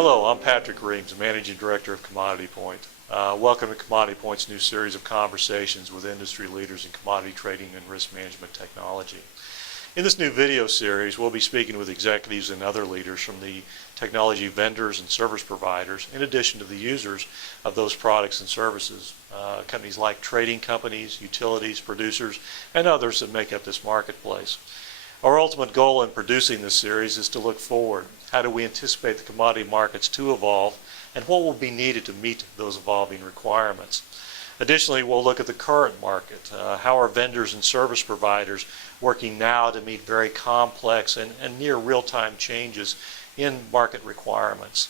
Hello, I'm Patrick Reames, Managing Director of CommodityPoint. Welcome to CommodityPoint's new series of conversations with industry leaders in commodity trading and risk management technology. In this new video series, we'll be speaking with executives and other leaders from the technology vendors and service providers, in addition to the users of those products and services, companies like trading companies, utilities, producers, and others that make up this marketplace. Our ultimate goal in producing this series is to look forward. How do we anticipate the commodity markets to evolve, and what will be needed to meet those evolving requirements? Additionally, we'll look at the current market. How are vendors and service providers working now to meet very complex and near real-time changes in market requirements?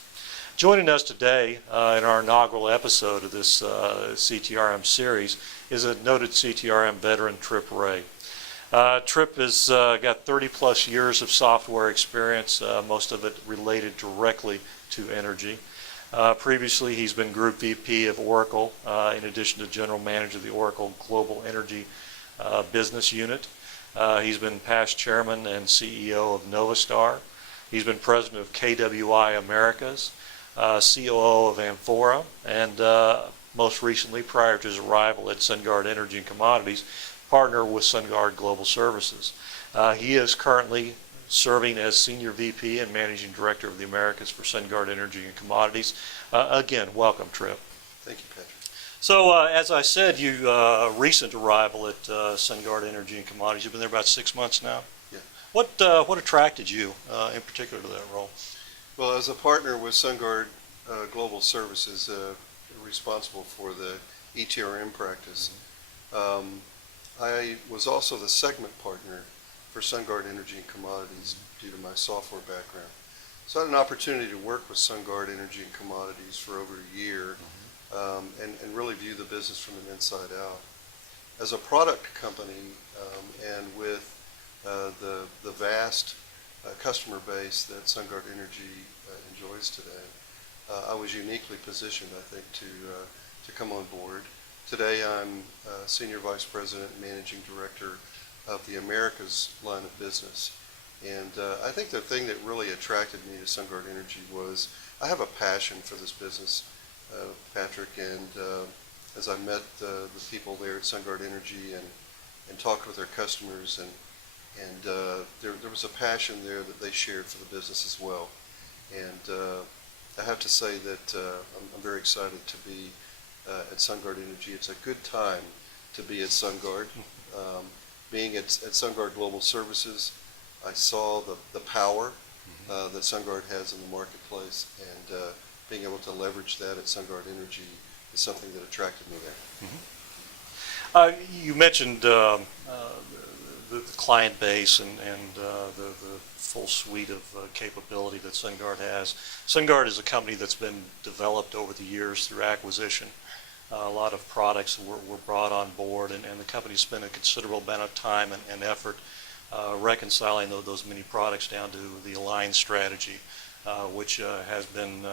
Joining us today in our inaugural episode of this CTRM series is a noted CTRM veteran, Trip Ray. Trip has got 30-plus years of software experience, most of it related directly to energy. Previously, he's been Group VP of Oracle, in addition to General Manager of the Oracle Global Energy Business Unit. He's been past Chairman and CEO of Novastar. He's been President of KWI Americas, COO of Amphora, and most recently, prior to his arrival at SunGard Energy and Commodities, partner with SunGard Global Services. He is currently serving as Senior VP and Managing Director of the Americas for SunGard Energy and Commodities. Again, welcome, Trip. Thank you, Patrick. So, as I said, you recent arrival at SunGard Energy and Commodities. You've been there about 6 months now. Yeah. What attracted you in particular to that role? Well, as a partner with SunGard Global Services, responsible for the ETRM practice, I was also the segment partner for SunGard Energy and Commodities due to my software background. So I had an opportunity to work with SunGard Energy and Commodities for over a year and really view the business from the inside out. As a product company and with the vast customer base that SunGard Energy enjoys today, I was uniquely positioned, I think, to come on board. Today I'm Senior Vice President and Managing Director of the Americas line of business. And I think the thing that really attracted me to SunGard Energy was I have a passion for this business, Patrick, and as I met the people there at SunGard Energy and talked with their customers, and there was a passion there that they shared for the business as well. And I have to say that I'm very excited to be at SunGard Energy. It's a good time to be at SunGard. Being at SunGard Global Services, I saw the power that SunGard has in the marketplace, and being able to leverage that at SunGard Energy is something that attracted me there. You mentioned the client base and the full suite of capability that SunGard has. SunGard is a company that's been developed over the years through acquisition. A lot of products were brought on board, and the company spent a considerable amount of time and effort reconciling those many products down to the aligned strategy, which has been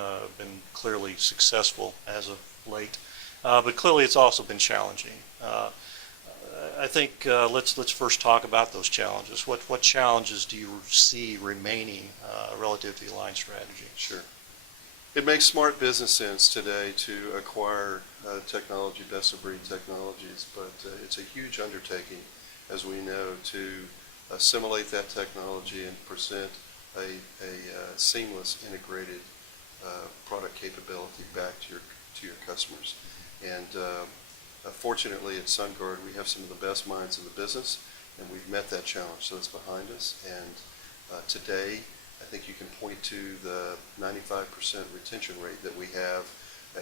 clearly successful as of late. But clearly it's also been challenging. I think let's first talk about those challenges. What challenges do you see remaining relative to the aligned strategy? Sure. It makes smart business sense today to acquire technology, best-of-breed technologies, but it's a huge undertaking, as we know, to assimilate that technology and present a seamless, integrated product capability back to your customers. And fortunately, at SunGard, we have some of the best minds in the business, and we've met that challenge, so it's behind us. And today, I think you can point to the 95% retention rate that we have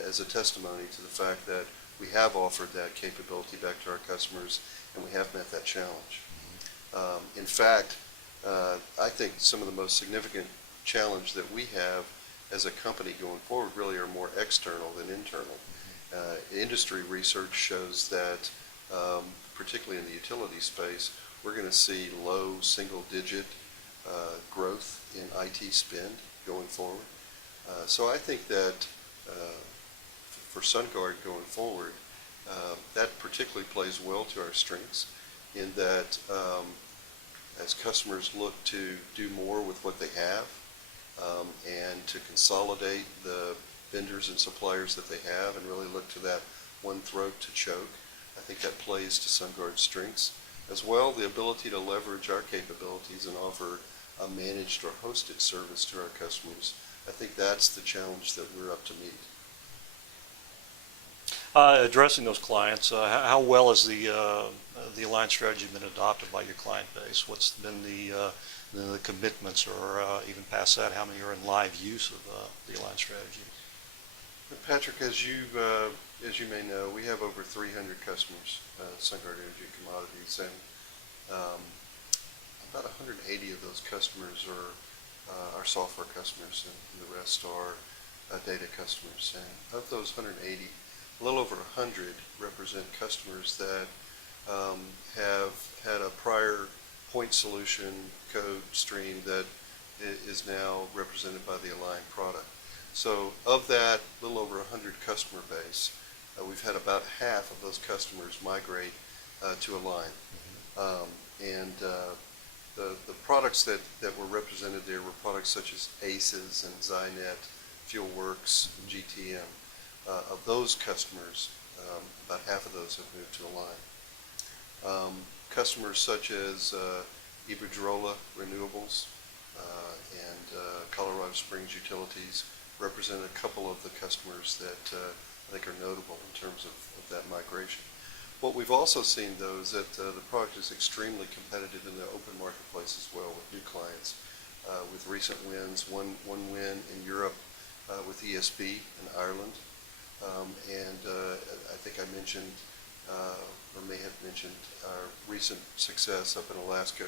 as a testimony to the fact that we have offered that capability back to our customers, and we have met that challenge. In fact, I think some of the most significant challenge that we have as a company going forward really are more external than internal. Industry research shows that, particularly in the utility space, we're going to see low single-digit growth in IT spend going forward. So I think that for SunGard going forward, that particularly plays well to our strengths in that as customers look to do more with what they have and to consolidate the vendors and suppliers that they have and really look to that one throat to choke. I think that plays to SunGard's strengths. As well, the ability to leverage our capabilities and offer a managed or hosted service to our customers. I think that's the challenge that we're up to meet. Addressing those clients, how well has the alliance strategy been adopted by your client base? What's been the commitments, or even past that, how many are in live use of the alliance strategy? Patrick, as you may know, we have over 300 customers, SunGard Energy Commodities, and about 180 of those customers are our software customers, and the rest are data customers. And of those 180, a little over 100 represent customers that have had a prior point solution code stream that is now represented by the Align product. So of that little over 100 customer base, we've had about half of those customers migrate to Align. The products that were represented there were products such as ACES and Zynet, FuelWorks, GTM. Of those customers, about half of those have moved to Align. Customers such as Iberdrola Renewables and Colorado Springs Utilities represent a couple of the customers that I think are notable in terms of that migration. What we've also seen, though, is that the product is extremely competitive in the open marketplace as well with new clients, with recent wins, one win in Europe with ESB in Ireland. I think I mentioned, or may have mentioned, our recent success up in Alaska.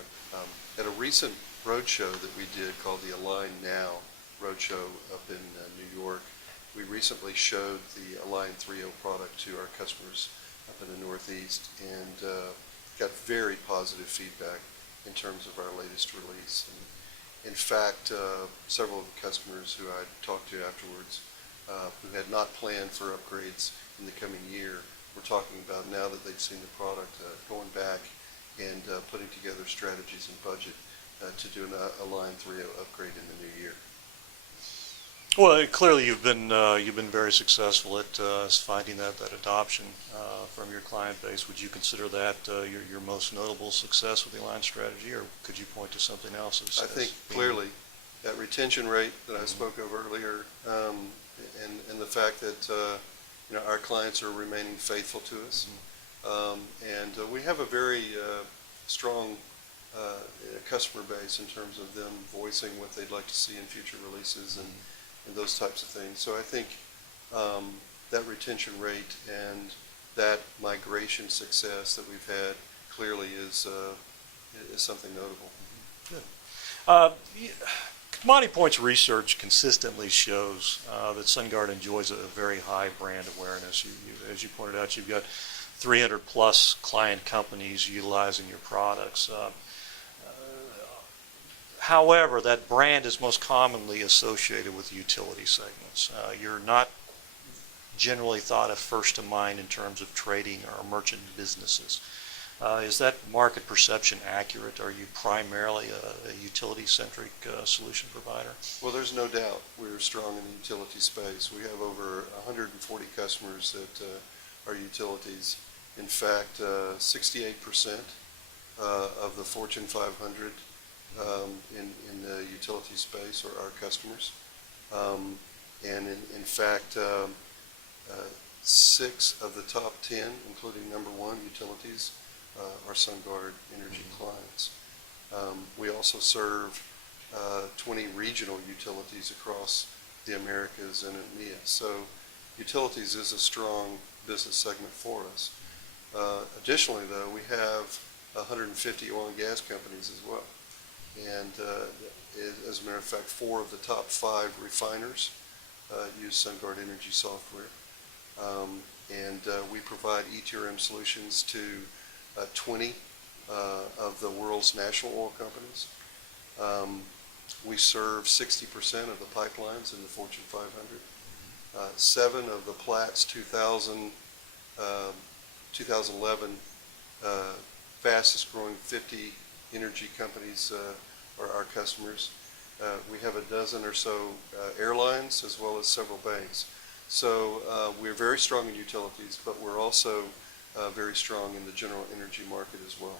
At a recent roadshow that we did called the Align Now roadshow up in New York, we recently showed the Align 3.0 product to our customers up in the Northeast, and got very positive feedback in terms of our latest release. And in fact, several of the customers who I talked to afterwards, who had not planned for upgrades in the coming year, were talking about, now that they've seen the product, going back and putting together strategies and budget to do an Align 3.0 upgrade in the new year. Well, clearly you've been very successful at finding that adoption from your client base. Would you consider that your most notable success with the alliance strategy, or could you point to something else? I think clearly that retention rate that I spoke of earlier, and the fact that our clients are remaining faithful to us, and we have a very strong customer base in terms of them voicing what they'd like to see in future releases and those types of things. So I think that retention rate and that migration success that we've had clearly is something notable. Good. CommodityPoints research consistently shows that SunGard enjoys a very high brand awareness. As you pointed out, you've got 300 plus client companies utilizing your products. However, that brand is most commonly associated with utility segments. You're not generally thought of first to mind in terms of trading or merchant businesses. Is that market perception accurate? Are you primarily a utility-centric solution provider? Well, there's no doubt we're strong in the utility space. We have over 140 customers that are utilities. In fact, 68% of the Fortune 500 in the utility space are our customers. And in fact, 6 of the top 10, including number 1 utilities, are SunGard Energy clients. We also serve 20 regional utilities across the Americas and EMEA. So utilities is a strong business segment for us. Additionally, though, we have 150 oil and gas companies as well. And as a matter of fact, 4 of the top 5 refiners use SunGard Energy software. And we provide ETRM solutions to 20 of the world's national oil companies. We serve 60% of the pipelines in the Fortune 500. 7 of the Platts 2011 fastest growing 50 energy companies are our customers. We have a dozen or so airlines as well as several banks. So we're very strong in utilities, but we're also very strong in the general energy market as well.